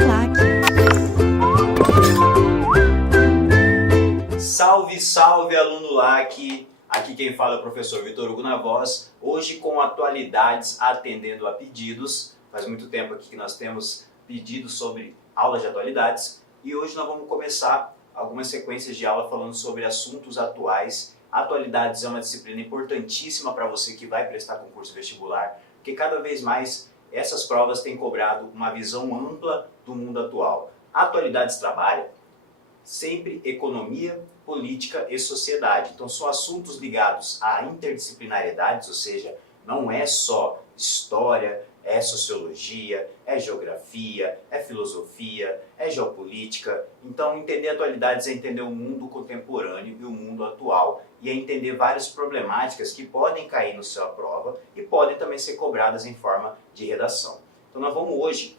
Uniplac. Salve, salve, aluno LAC! Aqui quem fala é o professor Vitor Hugo na voz, hoje com atualidades atendendo a pedidos. Faz muito tempo aqui que nós temos pedidos sobre aulas de atualidades e hoje nós vamos começar algumas sequências de aula falando sobre assuntos atuais. Atualidades é uma disciplina importantíssima para você que vai prestar concurso vestibular, porque cada vez mais essas provas têm cobrado uma visão ampla do mundo atual. Atualidades trabalha sempre economia, política e sociedade. Então são assuntos ligados a interdisciplinariedades, ou seja, não é só história, é sociologia, é geografia, é filosofia, é geopolítica. Então entender atualidades é entender o mundo contemporâneo e o mundo atual e é entender várias problemáticas que podem cair no sua prova e podem também ser cobradas em forma de redação. Então nós vamos hoje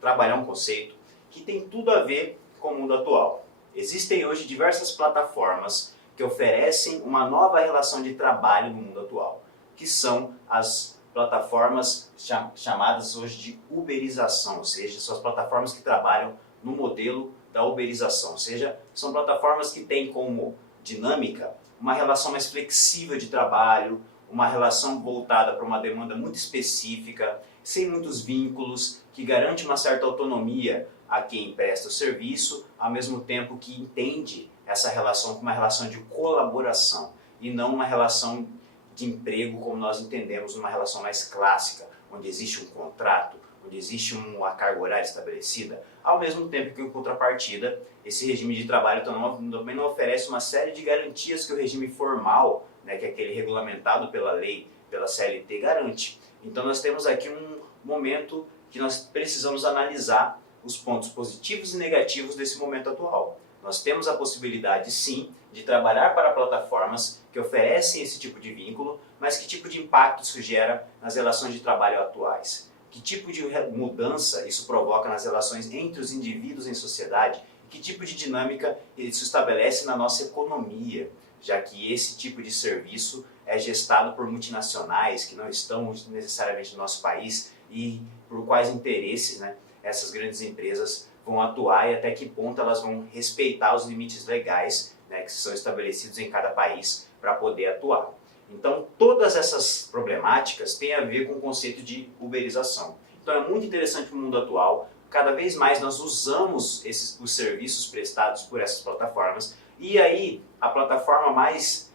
trabalhar um conceito que tem tudo a ver com o mundo atual. Existem hoje diversas plataformas que oferecem uma nova relação de trabalho no mundo atual, que são as plataformas chamadas hoje de uberização, ou seja, são as plataformas que trabalham no modelo da uberização, ou seja, são plataformas que têm como dinâmica uma relação mais flexível de trabalho, uma relação voltada para uma demanda muito específica, sem muitos vínculos, que garante uma certa autonomia a quem presta o serviço, ao mesmo tempo que entende essa relação como uma relação de colaboração e não uma relação de emprego como nós entendemos, uma relação mais clássica, onde existe um contrato, onde existe uma carga horária estabelecida, ao mesmo tempo que em contrapartida, esse regime de trabalho também não oferece uma série de garantias que o regime formal, que é aquele regulamentado pela lei, pela CLT, garante. Então nós temos aqui um momento que nós precisamos analisar os pontos positivos e negativos desse momento atual. Nós temos a possibilidade, sim, de trabalhar para plataformas que oferecem esse tipo de vínculo, mas que tipo de impacto isso gera nas relações de trabalho atuais? Que tipo de mudança isso provoca nas relações entre os indivíduos em sociedade? Que tipo de dinâmica isso estabelece na nossa economia? Já que esse tipo de serviço é gestado por multinacionais que não estão necessariamente no nosso país e por quais interesses, essas grandes empresas vão atuar e até que ponto elas vão respeitar os limites legais, que são estabelecidos em cada país para poder atuar. Então, todas essas problemáticas têm a ver com o conceito de uberização. Então, é muito interessante no mundo atual, cada vez mais nós usamos os serviços prestados por essas plataformas e aí a plataforma mais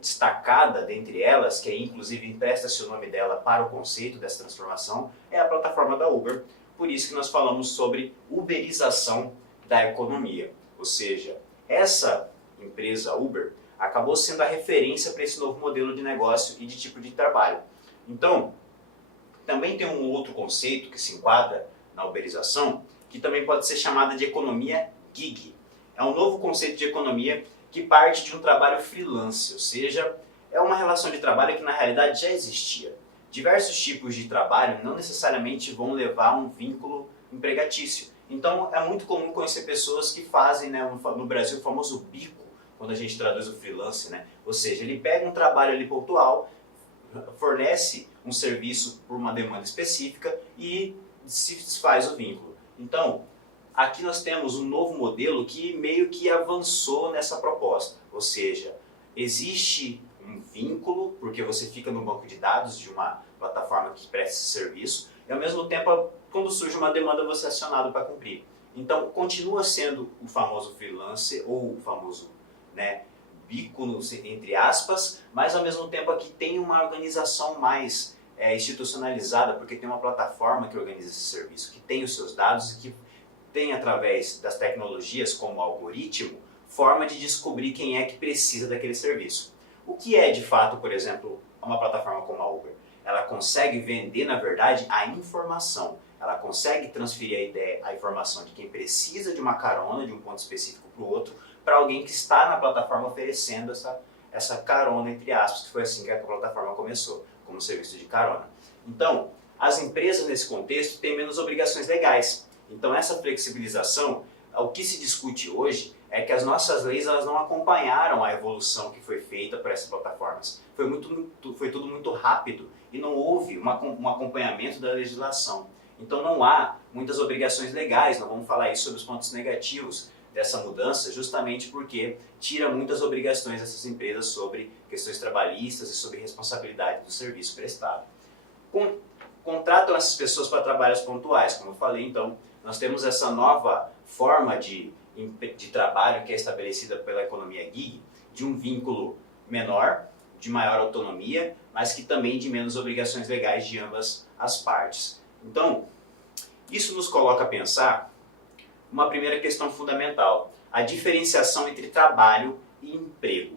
destacada dentre elas, que inclusive empresta-se o nome dela para o conceito dessa transformação, é a plataforma da Uber. Por isso que nós falamos sobre uberização da economia. Ou seja, essa empresa Uber acabou sendo a referência para esse novo modelo de negócio e de tipo de trabalho. Então, também tem um outro conceito que se enquadra na uberização, que também pode ser chamada de economia gig. É um novo conceito de economia que parte de um trabalho freelance, ou seja, é uma relação de trabalho que na realidade já existia. Diversos tipos de trabalho não necessariamente vão levar a um vínculo empregatício. Então é muito comum conhecer pessoas que fazem, no Brasil, o famoso bico, quando a gente traduz o freelance, Ou seja, ele pega um trabalho ali pontual, fornece um serviço por uma demanda específica e se desfaz o vínculo. Então, aqui nós temos um novo modelo que meio que avançou nessa proposta, ou seja, existe um vínculo, porque você fica no banco de dados de uma plataforma que presta esse serviço, e ao mesmo tempo, quando surge uma demanda, você é acionado para cumprir. Então, continua sendo o famoso freelance, ou o famoso bico, entre aspas, mas ao mesmo tempo aqui tem uma organização mais institucionalizada, porque tem uma plataforma que organiza esse serviço, que tem os seus dados e que tem, através das tecnologias como o algoritmo, forma de descobrir quem é que precisa daquele serviço. O que é, de fato, por exemplo, uma plataforma como a Uber? Ela consegue vender, na verdade, a informação. Ela consegue transferir a ideia, a informação de quem precisa de uma carona, de um ponto específico para o outro, para alguém que está na plataforma oferecendo essa carona, entre aspas, que foi assim que a plataforma começou, como serviço de carona. Então, as empresas, nesse contexto, têm menos obrigações legais. Então, essa flexibilização, o que se discute hoje é que as nossas leis elas não acompanharam a evolução que foi feita para essas plataformas. Foi tudo muito rápido e não houve um acompanhamento da legislação. Então não há muitas obrigações legais, nós vamos falar aí sobre os pontos negativos dessa mudança, justamente porque tira muitas obrigações dessas empresas sobre questões trabalhistas e sobre responsabilidade do serviço prestado. Contratam essas pessoas para trabalhos pontuais, como eu falei, então nós temos essa nova forma de trabalho que é estabelecida pela economia gig, de um vínculo menor, de maior autonomia, mas que também de menos obrigações legais de ambas as partes. Então, isso nos coloca a pensar uma primeira questão fundamental, a diferenciação entre trabalho e emprego.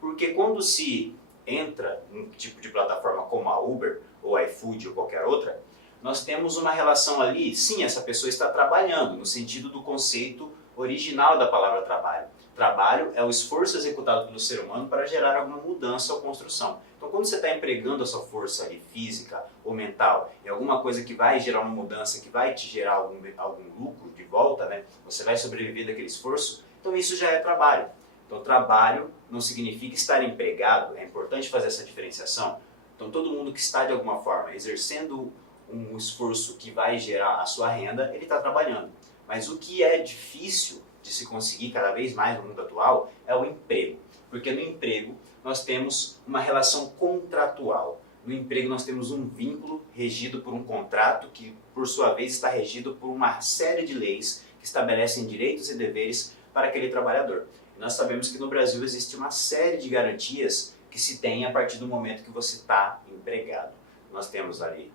Porque quando se entra num tipo de plataforma como a Uber, ou iFood ou qualquer outra, nós temos uma relação ali, sim, essa pessoa está trabalhando, no sentido do conceito original da palavra trabalho. Trabalho é o esforço executado pelo ser humano para gerar alguma mudança ou construção. Então, quando você está empregando a sua força ali, física ou mental em alguma coisa que vai gerar uma mudança, que vai te gerar algum lucro de volta, né? Você vai sobreviver daquele esforço, então isso já é trabalho. Então, trabalho não significa estar empregado, é importante fazer essa diferenciação. Então, todo mundo que está de alguma forma exercendo um esforço que vai gerar a sua renda, ele está trabalhando. Mas o que é difícil de se conseguir cada vez mais no mundo atual é o emprego. Porque no emprego nós temos uma relação contratual. No emprego nós temos um vínculo regido por um contrato que, por sua vez, está regido por uma série de leis que estabelecem direitos e deveres para aquele trabalhador. E nós sabemos que no Brasil existe uma série de garantias que se tem a partir do momento que você está empregado. Nós temos ali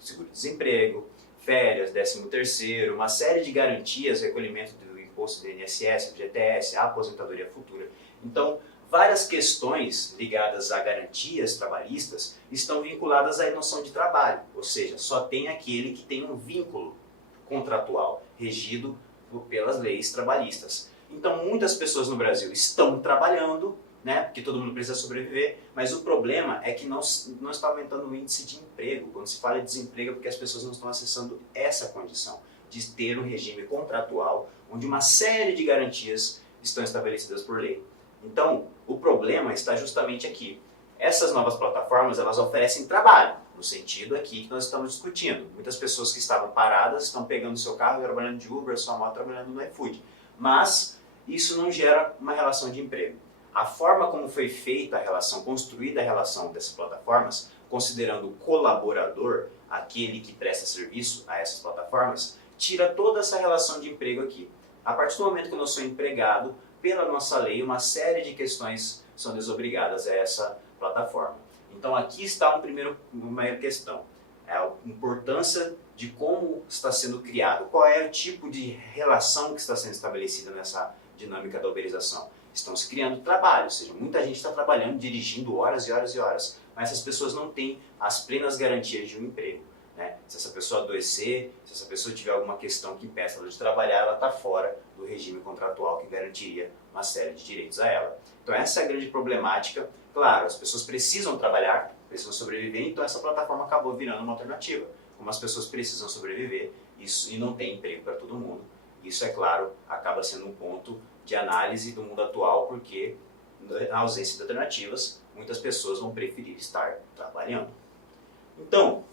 seguro-desemprego, férias, 13º, uma série de garantias, recolhimento do imposto do INSS, do FGTS, a aposentadoria futura. Então, várias questões ligadas a garantias trabalhistas estão vinculadas à noção de trabalho, ou seja, só tem aquele que tem um vínculo contratual regido pelas leis trabalhistas. Então, muitas pessoas no Brasil estão trabalhando, né, porque todo mundo precisa sobreviver, mas o problema é que não está aumentando o índice de emprego. Quando se fala de desemprego é porque as pessoas não estão acessando essa condição de ter um regime contratual onde uma série de garantias estão estabelecidas por lei. Então, o problema está justamente aqui. Essas novas plataformas, elas oferecem trabalho, no sentido aqui que nós estamos discutindo. Muitas pessoas que estavam paradas estão pegando seu carro, trabalhando de Uber, sua moto, trabalhando no iFood. Mas isso não gera uma relação de emprego. A forma como foi feita a relação, construída a relação dessas plataformas, considerando o colaborador, aquele que presta serviço a essas plataformas, tira toda essa relação de emprego aqui. A partir do momento que eu sou empregado, pela nossa lei, uma série de questões são desobrigadas a essa plataforma. Então aqui está uma primeira questão, é a importância de como está sendo criado, qual é o tipo de relação que está sendo estabelecida nessa dinâmica da uberização. Estão se criando trabalho, ou seja, muita gente está trabalhando, dirigindo horas e horas e horas, mas essas pessoas não têm as plenas garantias de um emprego. Né? Se essa pessoa adoecer, se essa pessoa tiver alguma questão que impeça ela de trabalhar, ela está fora do regime contratual que garantiria uma série de direitos a ela. Então essa é a grande problemática. Claro, as pessoas precisam trabalhar, precisam sobreviver, então essa plataforma acabou virando uma alternativa. Como as pessoas precisam sobreviver e não tem emprego para todo mundo, isso, é claro, acaba sendo um ponto de análise do mundo atual, porque na ausência de alternativas, muitas pessoas vão preferir estar trabalhando. Então,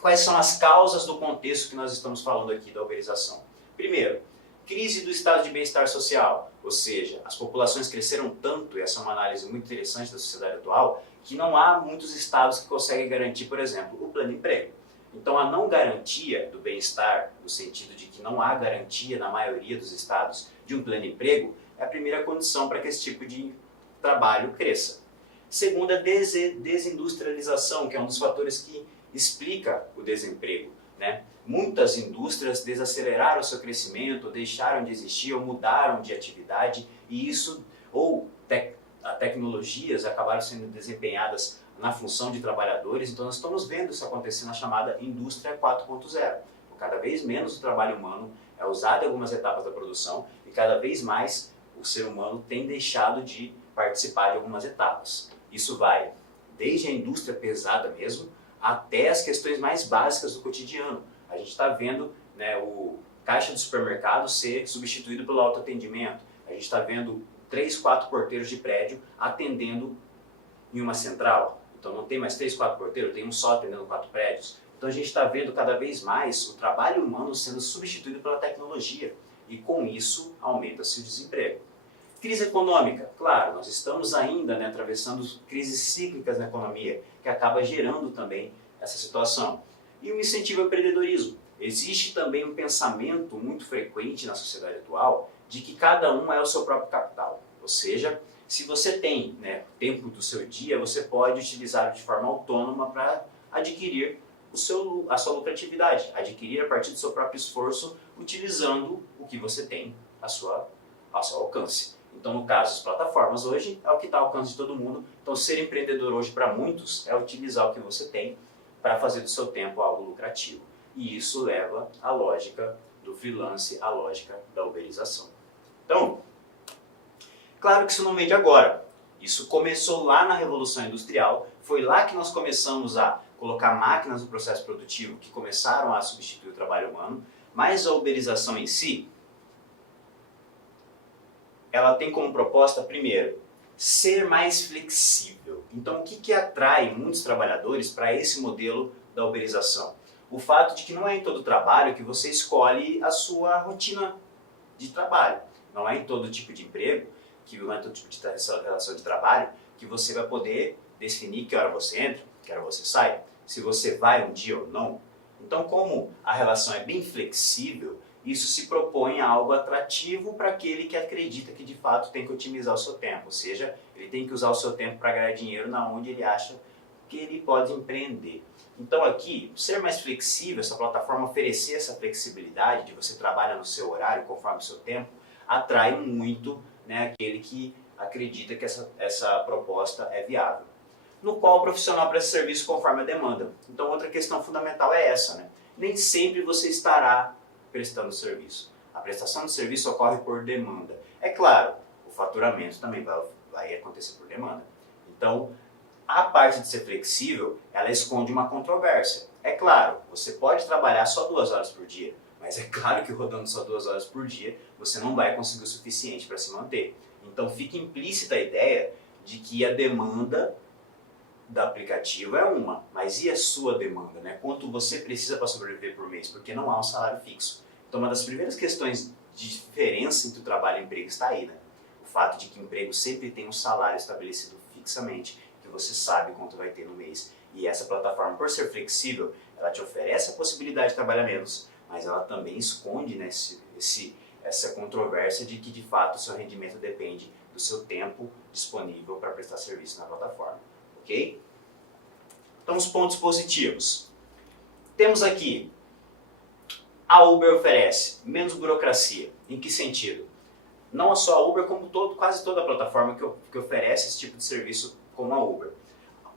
quais são as causas do contexto que nós estamos falando aqui da uberização? Primeiro, crise do estado de bem-estar social, ou seja, as populações cresceram tanto, e essa é uma análise muito interessante da sociedade atual, que não há muitos estados que conseguem garantir, por exemplo, o plano emprego. Então a não garantia do bem-estar, no sentido de que não há garantia na maioria dos estados de um pleno emprego, é a primeira condição para que esse tipo de trabalho cresça. Segundo, a desindustrialização, que é um dos fatores que explica o desemprego. Né? Muitas indústrias desaceleraram o seu crescimento, deixaram de existir ou mudaram de atividade, e isso, ou tecnologias acabaram sendo desempenhadas na função de trabalhadores, então nós estamos vendo isso acontecer na chamada indústria 4.0. Cada vez menos o trabalho humano é usado em algumas etapas da produção e cada vez mais o ser humano tem deixado de participar de algumas etapas. Isso vai desde a indústria pesada mesmo, até as questões mais básicas do cotidiano. A gente está vendo, né, o caixa do supermercado ser substituído pelo autoatendimento. A gente está vendo 3, 4 porteiros de prédio atendendo em uma central. Então não tem mais 3, 4 porteiros, tem um só atendendo 4 prédios. Então Então a gente está vendo cada vez mais o trabalho humano sendo substituído pela tecnologia e com isso aumenta-se o desemprego. Crise econômica, claro, nós estamos ainda atravessando crises cíclicas na economia, que acaba gerando também essa situação. E o incentivo ao empreendedorismo. Existe também um pensamento muito frequente na sociedade atual de que cada um é o seu próprio capital. Ou seja, se você tem tempo do seu dia, você pode utilizar de forma autônoma para adquirir a sua lucratividade, adquirir a partir do seu próprio esforço, utilizando o que você tem ao seu alcance. Então, no caso, as plataformas hoje é o que está ao alcance de todo mundo. Então, ser empreendedor hoje para muitos é utilizar o que você tem para fazer do seu tempo algo lucrativo. E isso leva à lógica do freelance, à lógica da uberização. Então, claro que isso não vem de agora. Isso começou lá na Revolução Industrial, foi lá que nós começamos a colocar máquinas no processo produtivo que começaram a substituir o trabalho humano, mas a uberização em si, ela tem como proposta, primeiro, ser mais flexível. Então, o que atrai muitos trabalhadores para esse modelo da uberização? O fato de que não é em todo trabalho que você escolhe a sua rotina de trabalho. Não é em todo tipo de emprego, que não é em todo tipo de relação de trabalho, que você vai poder definir que hora você entra, que hora você sai, se você vai um dia ou não. Então, como a relação é bem flexível, isso se propõe a algo atrativo para aquele que acredita que de fato tem que otimizar o seu tempo, ou seja, ele tem que usar o seu tempo para ganhar dinheiro na onde ele acha que ele pode empreender. Então aqui, ser mais flexível, essa plataforma oferecer essa flexibilidade de você trabalhar no seu horário, conforme o seu tempo, atrai muito aquele que acredita que essa proposta é viável. No qual o profissional presta serviço conforme a demanda. Então outra questão fundamental é essa, nem sempre você estará prestando serviço. A prestação de serviço ocorre por demanda. É claro, o faturamento também vai acontecer por demanda. Então, a parte de ser flexível, ela esconde uma controvérsia. É claro, você pode trabalhar só 2 horas por dia, mas é claro que rodando só 2 horas por dia, você não vai conseguir o suficiente para se manter. Então, fica implícita a ideia de que a demanda do aplicativo é uma, mas e a sua demanda? Quanto você precisa para sobreviver por mês? Porque não há um salário fixo. Então, uma das primeiras questões de diferença entre o trabalho e o emprego está aí, O fato de que o emprego sempre tem um salário estabelecido fixamente, que você sabe quanto vai ter no mês. E essa plataforma, por ser flexível, ela te oferece a possibilidade de trabalhar menos, mas ela também esconde essa controvérsia de que, de fato, o seu rendimento depende do seu tempo disponível para prestar serviço na plataforma. Ok? Então, os pontos positivos. Temos aqui, a Uber oferece menos burocracia. Em que sentido? Não só a Uber, como quase toda a plataforma que oferece esse tipo de serviço como a Uber.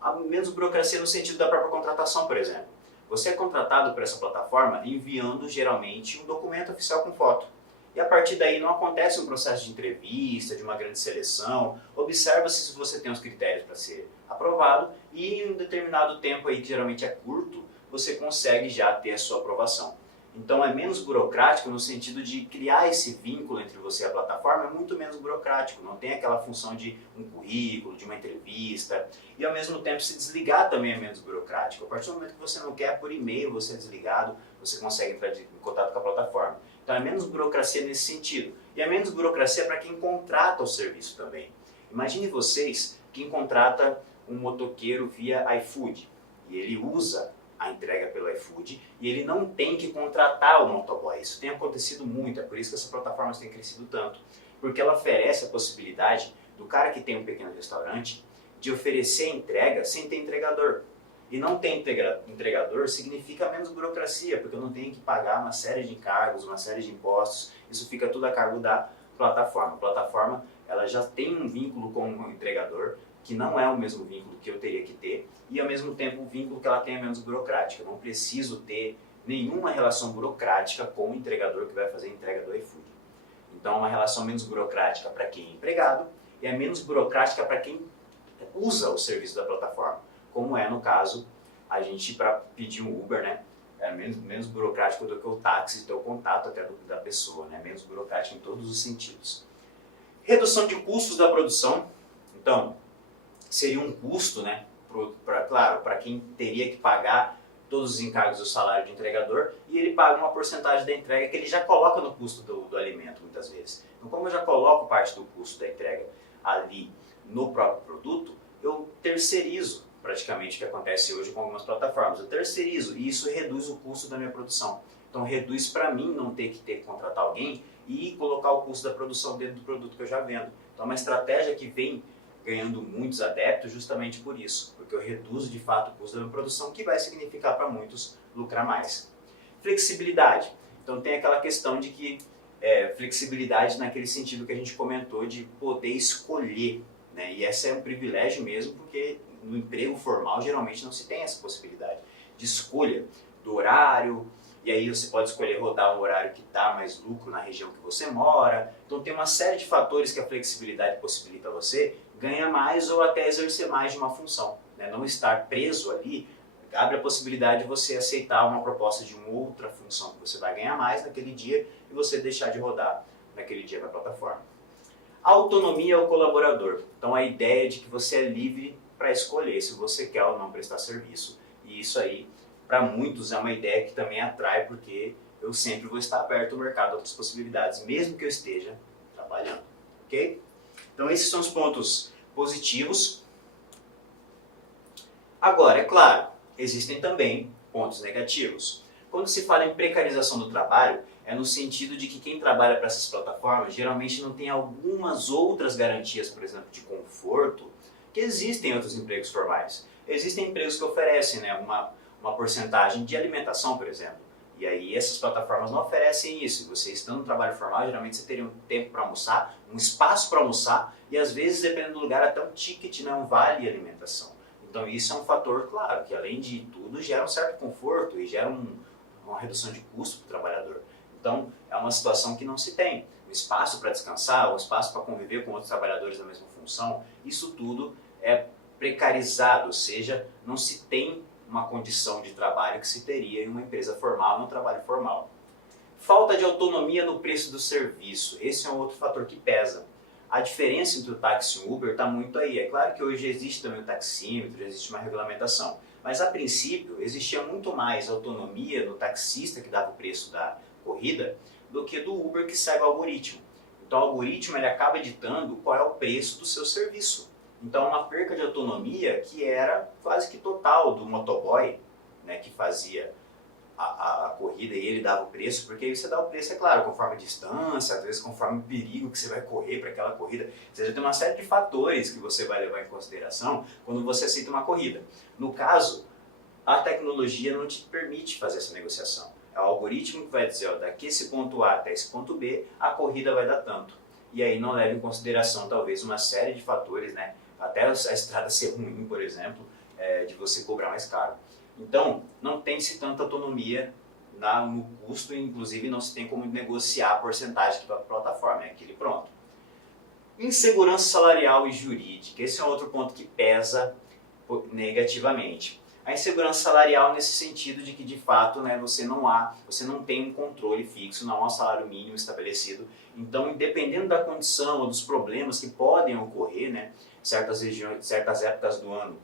Há menos burocracia no sentido da própria contratação, por exemplo. Você é contratado por essa plataforma enviando, geralmente, um documento oficial com foto. E a partir daí não acontece um processo de entrevista, de uma grande seleção. Observa-se se você tem os critérios para ser aprovado e em um determinado tempo, aí, que geralmente é curto, você consegue já ter a sua aprovação. Então é menos burocrático no sentido de criar esse vínculo entre você e a plataforma, é muito menos burocrático, não tem aquela função de um currículo, de uma entrevista, e ao mesmo tempo se desligar também é menos burocrático. A partir do momento que você não quer, por e-mail você é desligado, você consegue entrar em contato com a plataforma. Então é menos burocracia nesse sentido. E é menos burocracia para quem contrata o serviço também. Imagine vocês quem contrata um motoqueiro via iFood, e ele usa a entrega pelo iFood e ele não tem que contratar o motoboy. Isso tem acontecido muito, é por isso que essa plataforma tem crescido tanto. Porque ela oferece a possibilidade do cara que tem um pequeno restaurante de oferecer a entrega sem ter entregador. E não ter entregador significa menos burocracia, porque eu não tenho que pagar uma série de encargos, uma série de impostos, isso fica tudo a cargo da plataforma. A plataforma ela já tem um vínculo com o entregador, que não é o mesmo vínculo que eu teria que ter, e ao mesmo tempo o vínculo que ela tem é menos burocrático. Eu não preciso ter nenhuma relação burocrática com o entregador que vai fazer a entrega do iFood. Então é uma relação menos burocrática para quem é empregado e é menos burocrática para quem usa o serviço da plataforma. Como é no caso, a gente para pedir um Uber, é menos burocrático do que o táxi, ter o contato até da pessoa, menos burocrático em todos os sentidos. Redução de custos da produção. Então, seria um custo, claro, para quem teria que pagar todos os encargos do salário de entregador e ele paga uma porcentagem da entrega que ele já coloca no custo do alimento muitas vezes. Então, como eu já coloco parte do custo da entrega ali no próprio produto, eu terceirizo praticamente o que acontece hoje com algumas plataformas. Eu terceirizo e isso reduz o custo da minha produção. Então reduz para mim não ter que contratar alguém e colocar o custo da produção dentro do produto que eu já vendo. Então é uma estratégia que vem ganhando muitos adeptos justamente por isso, porque eu reduzo de fato o custo da minha produção, que vai significar para muitos lucrar mais. Flexibilidade. Então tem aquela questão de que flexibilidade naquele sentido que a gente comentou de poder escolher, né? E esse é um privilégio mesmo, porque no emprego formal geralmente não se tem essa possibilidade de escolha do horário, e aí você pode escolher rodar um horário que dá mais lucro na região que você mora. Então tem uma série de fatores que a flexibilidade possibilita você ganhar mais ou até exercer mais de uma função, né? Não estar preso ali abre a possibilidade de você aceitar uma proposta de uma outra função que você vai ganhar mais naquele dia e você deixar de rodar naquele dia na plataforma. Autonomia ao colaborador. Então a ideia de que você é livre para escolher se você quer ou não prestar serviço. E isso aí, para muitos, é uma ideia que também atrai, porque eu sempre vou estar aberto ao mercado a outras possibilidades, mesmo que eu esteja trabalhando. Ok? Então esses são os pontos positivos. Agora, é claro, existem também pontos negativos. Quando se fala em precarização do trabalho, é no sentido de que quem trabalha para essas plataformas geralmente não tem algumas outras garantias, por exemplo, de conforto, que existem em outros empregos formais. Existem empregos que oferecem, né, uma porcentagem de alimentação, por exemplo. E aí essas plataformas não oferecem isso. Você estando no trabalho formal, geralmente você teria um tempo para almoçar, um espaço para almoçar e às vezes, dependendo do lugar, até um ticket, né, um vale alimentação. Então isso é um fator, claro, que além de tudo gera um certo conforto e gera uma redução de custo para o trabalhador. Então é uma situação que não se tem. Um espaço para descansar, um espaço para conviver com outros trabalhadores da mesma função, isso tudo é precarizado, ou seja, não se tem uma condição de trabalho que se teria em uma empresa formal, num trabalho formal. Falta de autonomia no preço do serviço, esse é um outro fator que pesa. A diferença entre o táxi e o Uber está muito aí. É claro que hoje existe também o taxímetro, existe uma regulamentação, mas a princípio existia muito mais autonomia no taxista que dava o preço da corrida do que do Uber que segue o algoritmo. Então o algoritmo ele acaba ditando qual é o preço do seu serviço. Então é uma perca de autonomia que era quase que total do motoboy, né, que fazia a corrida e ele dava o preço, porque aí você dá o preço, é claro, conforme a distância, às vezes conforme o perigo que você vai correr para aquela corrida. Você já tem uma série de fatores que você vai levar em consideração quando você aceita uma corrida. No caso, a tecnologia não te permite fazer essa negociação. É o algoritmo que vai dizer, ó, daqui esse ponto A até esse ponto B, a corrida vai dar tanto. E aí não leva em consideração talvez uma série de fatores, né? Até a estrada ser ruim, por exemplo, de você cobrar mais caro. Então, não tem-se tanta autonomia no custo, inclusive não se tem como negociar a porcentagem que a plataforma é aquele pronto. Insegurança salarial e jurídica, esse é outro ponto que pesa negativamente. A insegurança salarial nesse sentido de que de fato, né, você não tem um controle fixo, não há um salário mínimo estabelecido. Então, dependendo da condição ou dos problemas que podem ocorrer, né, certas regiões, certas épocas do ano,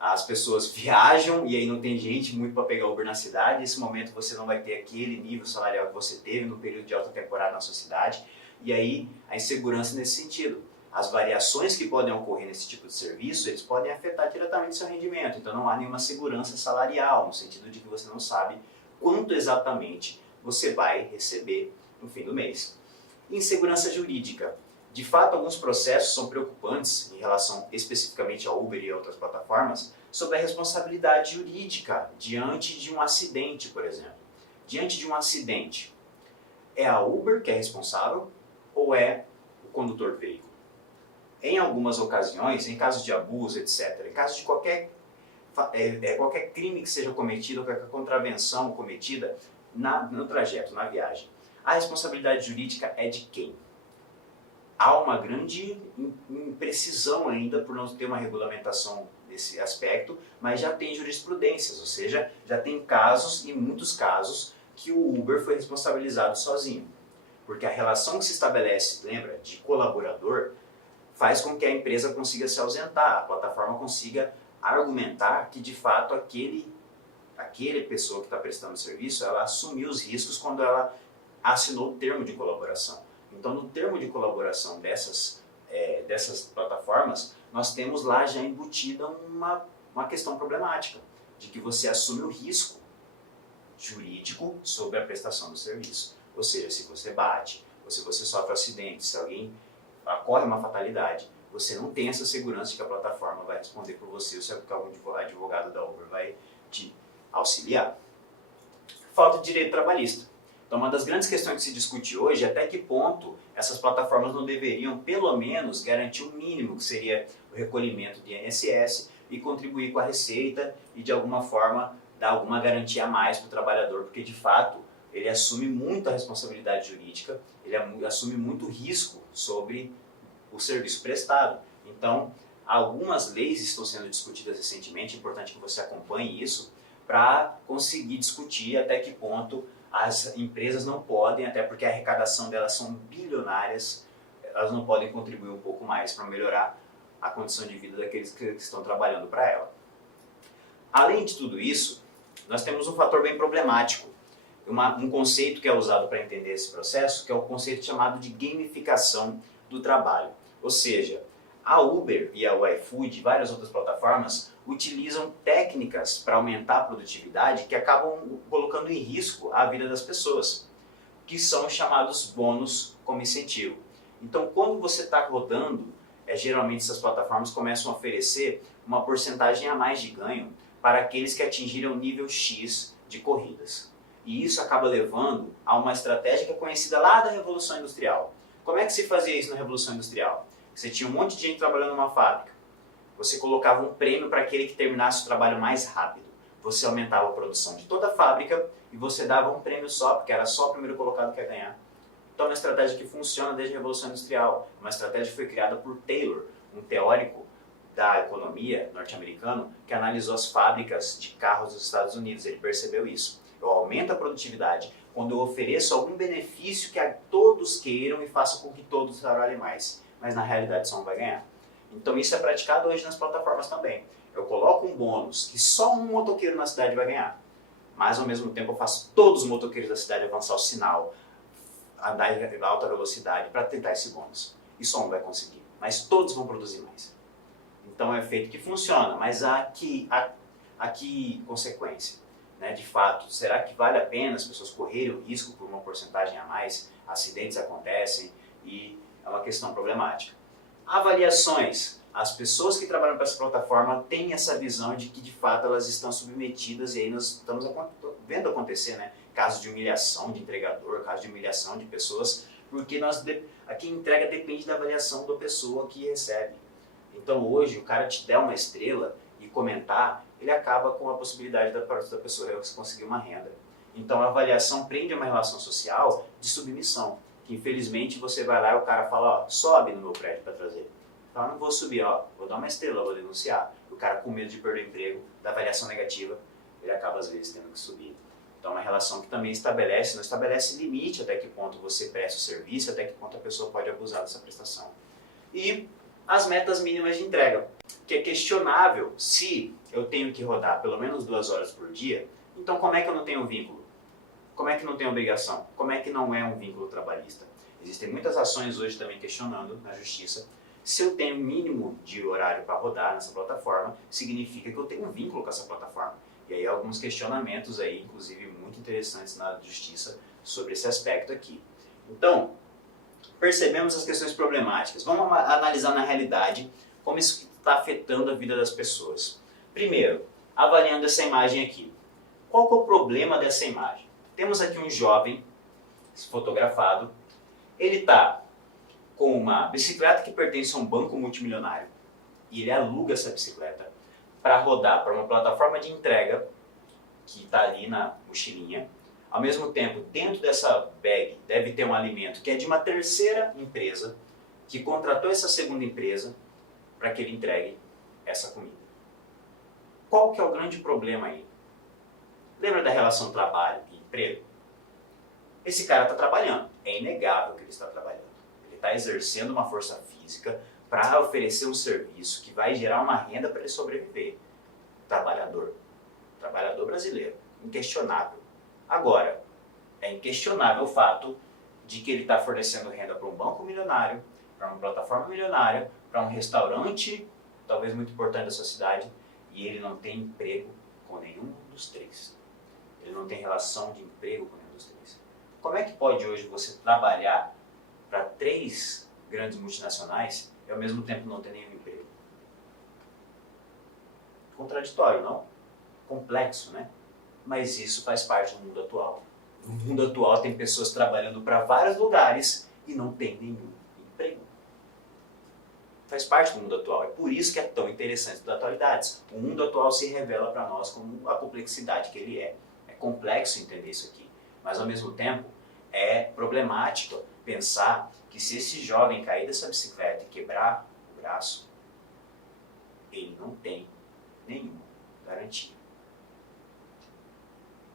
as pessoas viajam e aí não tem gente muito para pegar Uber na cidade. Nesse momento você não vai ter aquele nível salarial que você teve no período de alta temporada na sua cidade. E aí a insegurança nesse sentido. As variações que podem ocorrer nesse tipo de serviço, eles podem afetar diretamente seu rendimento. Então não há nenhuma segurança salarial, no sentido de que você não sabe quanto exatamente você vai receber no fim do mês. Insegurança jurídica. De fato, alguns processos são preocupantes em relação especificamente ao Uber e a outras plataformas sobre a responsabilidade jurídica diante de um acidente, por exemplo. Diante de um acidente, é a Uber que é responsável ou é o condutor do veículo? Em algumas ocasiões, em casos de abuso, etc., em caso de qualquer crime que seja cometido, qualquer contravenção cometida no trajeto, na viagem, a responsabilidade jurídica é de quem? Há uma grande imprecisão ainda por não ter uma regulamentação nesse aspecto, mas já tem jurisprudências, ou seja, já tem casos, e muitos casos, que o Uber foi responsabilizado sozinho. Porque a relação que se estabelece, lembra, de colaborador, faz com que a empresa consiga se ausentar, a plataforma consiga argumentar que de fato aquele aquele pessoa que está prestando serviço, ela assumiu os riscos quando ela assinou o termo de colaboração. Então, no termo de colaboração dessas plataformas, nós temos lá já embutida uma questão problemática, de que você assume o risco jurídico sobre a prestação do serviço. Ou seja, se você bate, ou se você sofre um acidente, se alguém ocorre uma fatalidade, você não tem essa segurança de que a plataforma vai responder por você, ou se algum advogado da Uber vai te auxiliar. Falta de direito trabalhista. Então, uma das grandes questões que se discute hoje é até que ponto essas plataformas não deveriam, pelo menos, garantir o mínimo, que seria o recolhimento de INSS e contribuir com a receita e, de alguma forma, dar alguma garantia a mais para o trabalhador, porque, de fato, ele assume muita responsabilidade jurídica, ele assume muito risco sobre o serviço prestado. Então, algumas leis estão sendo discutidas recentemente, é importante que você acompanhe isso, para conseguir discutir até que ponto as empresas não podem, até porque a arrecadação delas são bilionárias, elas não podem contribuir um pouco mais para melhorar a condição de vida daqueles que estão trabalhando para ela. Além de tudo isso, nós temos um fator bem problemático, um conceito que é usado para entender esse processo, que é o conceito chamado de gamificação do trabalho. Ou seja, a Uber e a iFood e várias outras plataformas utilizam técnicas para aumentar a produtividade que acabam colocando em risco a vida das pessoas, que são chamados bônus como incentivo. Então, quando você está rodando, geralmente essas plataformas começam a oferecer uma porcentagem a mais de ganho para aqueles que atingiram o nível X de corridas. E isso acaba levando a uma estratégia que é conhecida lá da Revolução Industrial. Como é que se fazia isso na Revolução Industrial? Você tinha um monte de gente trabalhando numa fábrica. Você colocava um prêmio para aquele que terminasse o trabalho mais rápido. Você aumentava a produção de toda a fábrica e você dava um prêmio só, porque era só o primeiro colocado que ia ganhar. Então é uma estratégia que funciona desde a Revolução Industrial. Uma estratégia que foi criada por Taylor, um teórico da economia norte-americano, que analisou as fábricas de carros dos Estados Unidos. Ele percebeu isso. Eu aumento a produtividade quando eu ofereço algum benefício que todos queiram e faça com que todos trabalhem mais. Mas na realidade só um vai ganhar. Então isso é praticado hoje nas plataformas também. Eu coloco um bônus que só um motoqueiro na cidade vai ganhar. Mas ao mesmo tempo eu faço todos os motoqueiros da cidade avançar o sinal, andar em alta velocidade para tentar esse bônus. E só um vai conseguir. Mas todos vão produzir mais. Então é um efeito que funciona, mas há que consequência. Né? De fato, será que vale a pena as pessoas correrem o risco por uma porcentagem a mais? Acidentes acontecem e é uma questão problemática. Avaliações. As pessoas que trabalham para essa plataforma têm essa visão de que de fato elas estão submetidas e aí nós estamos vendo acontecer, né? Casos de humilhação de entregador, casos de humilhação de pessoas, porque a quem entrega depende da avaliação da pessoa que recebe. Então hoje o cara te der uma estrela e comentar, ele acaba com a possibilidade da pessoa conseguir uma renda. Então a avaliação prende uma relação social de submissão, que infelizmente você vai lá e o cara fala, ó, sobe no meu prédio para trazer. Então, não vou subir, ó, vou dar uma estrela, vou denunciar. O cara com medo de perder o emprego, da avaliação negativa, ele acaba às vezes tendo que subir. Então, é uma relação que também não estabelece limite até que ponto você presta o serviço, até que ponto a pessoa pode abusar dessa prestação. E as metas mínimas de entrega, que é questionável se eu tenho que rodar pelo menos 2 horas por dia, então como é que eu não tenho vínculo? Como é que não tem obrigação? Como é que não é um vínculo trabalhista? Existem muitas ações hoje também questionando na justiça. Se eu tenho mínimo de horário para rodar nessa plataforma, significa que eu tenho um vínculo com essa plataforma. E aí alguns questionamentos aí, inclusive muito interessantes na justiça sobre esse aspecto aqui. Então, percebemos as questões problemáticas. Vamos analisar na realidade como isso está afetando a vida das pessoas. Primeiro, avaliando essa imagem aqui. Qual que é o problema dessa imagem? Temos aqui um jovem fotografado. Ele está com uma bicicleta que pertence a um banco multimilionário e ele aluga essa bicicleta para rodar para uma plataforma de entrega que está ali na mochilinha. Ao mesmo tempo, dentro dessa bag deve ter um alimento que é de uma terceira empresa que contratou essa segunda empresa para que ele entregue essa comida. Qual que é o grande problema aí? Lembra da relação trabalho e emprego? Esse cara está trabalhando, é inegável que ele está trabalhando. Ele está exercendo uma força física para oferecer um serviço que vai gerar uma renda para ele sobreviver. Trabalhador. Trabalhador brasileiro, inquestionável. Agora, é inquestionável o fato de que ele está fornecendo renda para um banco milionário, para uma plataforma milionária, para um restaurante, talvez muito importante da sua cidade, e ele não tem emprego com nenhum dos três. Ele não tem relação de emprego com nenhum dos três. Como é que pode hoje você trabalhar para 3 grandes multinacionais e ao mesmo tempo não ter nenhum emprego? Contraditório, não? Complexo, né? Mas isso faz parte do mundo atual. No mundo atual tem pessoas trabalhando para vários lugares e não tem nenhum emprego. Faz parte do mundo atual. É por isso que é tão interessante estudar atualidades. O mundo atual se revela para nós como a complexidade que ele é. É complexo entender isso aqui. Mas ao mesmo tempo é problemático pensar que se esse jovem cair dessa bicicleta e quebrar o braço, ele não tem nenhuma garantia.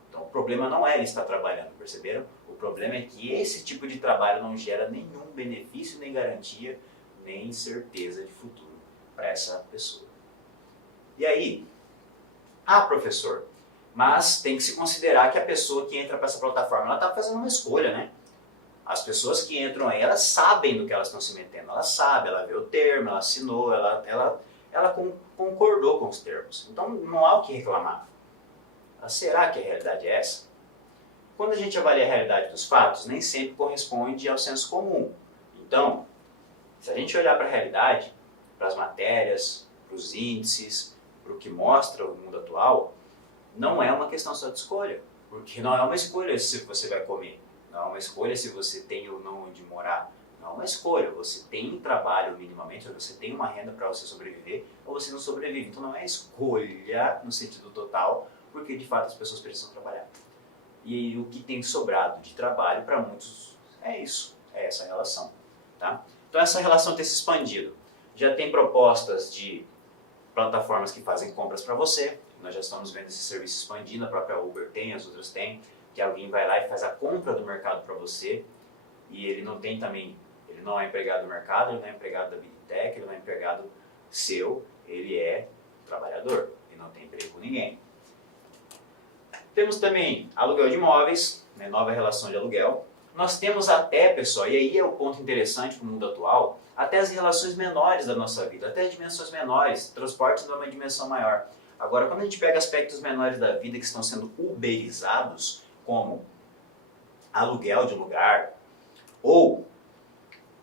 Então o problema não é ele estar trabalhando, perceberam? O problema é que esse tipo de trabalho não gera nenhum benefício, nem garantia, nem certeza de futuro para essa pessoa. E aí, professor, mas tem que se considerar que a pessoa que entra para essa plataforma, ela está fazendo uma escolha, né? As pessoas que entram aí, elas sabem do que elas estão se metendo, ela sabe, ela vê o termo, ela assinou, ela concordou com os termos. Então não há o que reclamar. Mas será que a realidade é essa? Quando a gente avalia a realidade dos fatos, nem sempre corresponde ao senso comum. Então, se a gente olhar para a realidade, para as matérias, para os índices, para o que mostra o mundo atual, não é uma questão só de escolha. Porque não é uma escolha se você vai comer, não é uma escolha se você tem ou não onde morar, não é uma escolha. Você tem trabalho minimamente, ou você tem uma renda para você sobreviver, ou você não sobrevive. Então não é escolha no sentido total, porque de fato as pessoas precisam trabalhar. E o que tem sobrado de trabalho para muitos é isso, é essa relação. Tá? Então essa relação tem se expandido. Já tem propostas de plataformas que fazem compras para você. Nós já estamos vendo esse serviço expandindo, a própria Uber tem, as outras têm, que alguém vai lá e faz a compra do mercado para você, e ele não tem também, ele não é empregado do mercado, ele não é empregado da Big Tech, ele não é empregado seu, ele é trabalhador e não tem emprego com ninguém. Temos também aluguel de imóveis, né, nova relação de aluguel. Nós temos até, pessoal, e aí é o ponto interessante para o mundo atual, até as relações menores da nossa vida, até as dimensões menores, transportes numa dimensão maior. Agora, quando a gente pega aspectos menores da vida que estão sendo uberizados, como aluguel de lugar, ou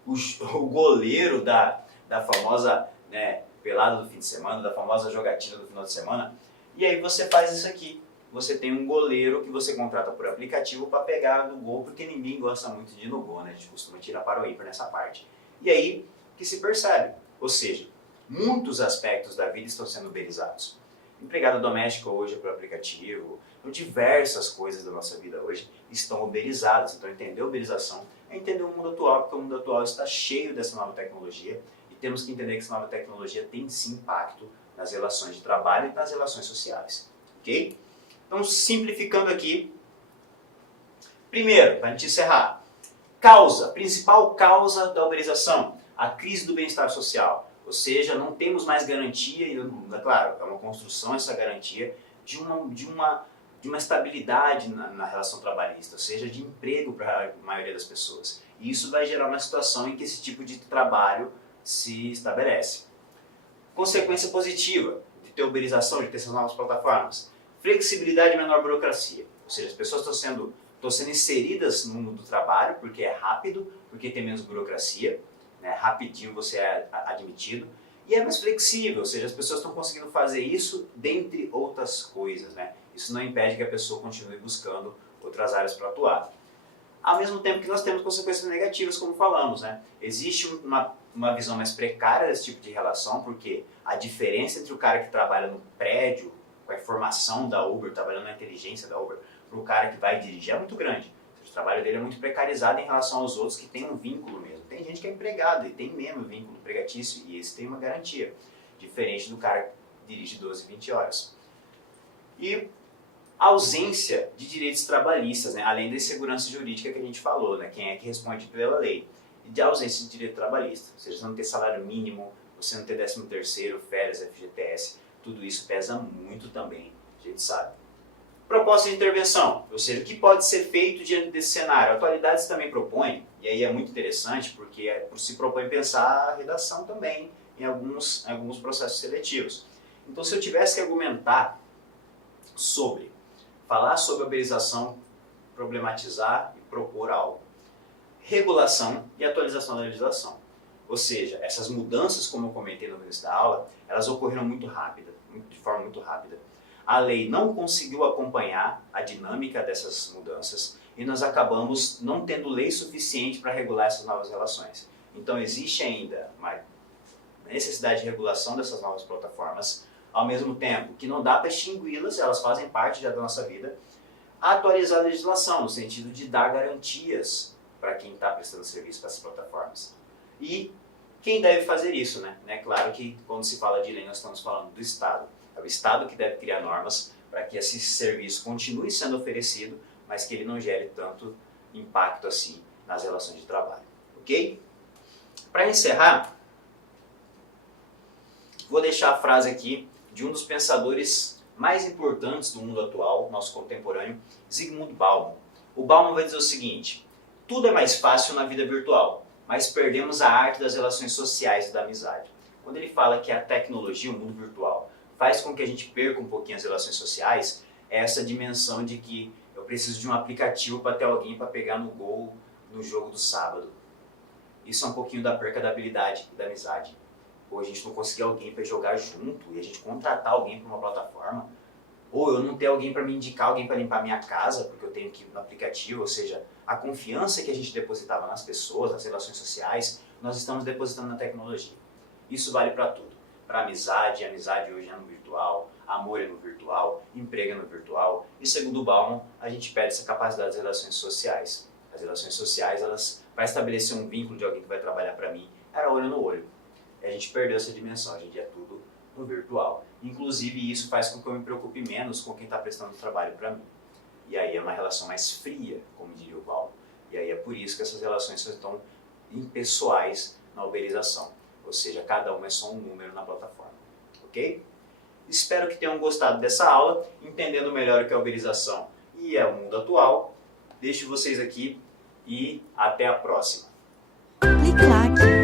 o goleiro da famosa, né, pelada do fim de semana, da famosa jogatina do final de semana, e aí você faz isso aqui. Você tem um goleiro que você contrata por aplicativo para pegar no gol, porque ninguém gosta muito de ir no gol, né? A gente costuma tirar para o ímpar nessa parte. E aí que se percebe, ou seja, muitos aspectos da vida estão sendo uberizados. Empregada doméstica hoje é por aplicativo, diversas coisas da nossa vida hoje estão uberizadas. Então entender a uberização é entender o mundo atual, porque o mundo atual está cheio dessa nova tecnologia e temos que entender que essa nova tecnologia tem sim impacto nas relações de trabalho e nas relações sociais. Ok? Então, simplificando aqui, primeiro, para a gente encerrar, principal causa da uberização, a crise do bem-estar social. Ou seja, não temos mais garantia, e claro, é uma construção essa garantia de uma estabilidade na relação trabalhista, ou seja, de emprego para a maioria das pessoas. E isso vai gerar uma situação em que esse tipo de trabalho se estabelece. Consequência positiva de ter uberização, de ter essas novas plataformas. Flexibilidade e menor burocracia, ou seja, as pessoas estão sendo inseridas no mundo do trabalho porque é rápido, porque tem menos burocracia, né? Rapidinho você é admitido, e é mais flexível, ou seja, as pessoas estão conseguindo fazer isso dentre outras coisas, né? Isso não impede que a pessoa continue buscando outras áreas para atuar. Ao mesmo tempo que nós temos consequências negativas, como falamos, né? Existe uma visão mais precária desse tipo de relação, porque a diferença entre o cara que trabalha no prédio, com a informação da Uber, trabalhando na inteligência da Uber, para o cara que vai dirigir é muito grande. O trabalho dele é muito precarizado em relação aos outros que têm um vínculo mesmo. Tem gente que é empregado e tem mesmo vínculo empregatício e esse tem uma garantia, diferente do cara que dirige 12, 20 horas. E ausência de direitos trabalhistas, né? Além da insegurança jurídica que a gente falou, né? Quem é que responde pela lei? E de ausência de direito trabalhista, ou seja, você não ter salário mínimo, você não ter 13º, férias, FGTS, tudo isso pesa muito também a gente sabe. Proposta de intervenção, ou seja, o que pode ser feito diante desse cenário. A Atualidades também propõe, e aí é muito interessante, porque se propõe pensar a redação também em alguns processos seletivos. Então, se eu tivesse que argumentar falar sobre a uberização, problematizar e propor algo. Regulação e atualização da legislação. Ou seja, essas mudanças, como eu comentei no início da aula, elas ocorreram de forma muito rápida. A lei não conseguiu acompanhar a dinâmica dessas mudanças e nós acabamos não tendo lei suficiente para regular essas novas relações. Então existe ainda uma necessidade de regulação dessas novas plataformas, ao mesmo tempo que não dá para extingui-las, elas fazem parte da nossa vida. Atualizar a legislação, no sentido de dar garantias para quem está prestando serviço para essas plataformas. E quem deve fazer isso, né? É claro que quando se fala de lei, nós estamos falando do Estado. É o Estado que deve criar normas para que esse serviço continue sendo oferecido, mas que ele não gere tanto impacto assim nas relações de trabalho. Ok? Para encerrar, vou deixar a frase aqui de um dos pensadores mais importantes do mundo atual, nosso contemporâneo, Zygmunt Bauman. O Bauman vai dizer o seguinte: tudo é mais fácil na vida virtual, mas perdemos a arte das relações sociais e da amizade. Quando ele fala que a tecnologia, o mundo virtual, faz com que a gente perca um pouquinho as relações sociais, é essa dimensão de que eu preciso de um aplicativo para ter alguém para pegar no gol no jogo do sábado. Isso é um pouquinho da perca da habilidade e da amizade. Ou a gente não conseguir alguém para jogar junto e a gente contratar alguém para uma plataforma. Ou eu não ter alguém para me indicar, alguém para limpar minha casa, porque eu tenho que ir no aplicativo. Ou seja, a confiança que a gente depositava nas pessoas, nas relações sociais, nós estamos depositando na tecnologia. Isso vale para tudo. Para amizade hoje é no virtual, amor é no virtual, emprego é no virtual. E segundo o Bauman, a gente perde essa capacidade das relações sociais. As relações sociais, elas, para estabelecer um vínculo de alguém que vai trabalhar para mim, era olho no olho. E a gente perdeu essa dimensão, a gente é tudo no virtual. Inclusive isso faz com que eu me preocupe menos com quem está prestando trabalho para mim. E aí é uma relação mais fria, como diria o Bauman. E aí é por isso que essas relações estão impessoais na uberização. Ou seja, cada um é só um número na plataforma. Ok? Espero que tenham gostado dessa aula, entendendo melhor o que é a uberização e é o mundo atual. Deixo vocês aqui e até a próxima. Clique like.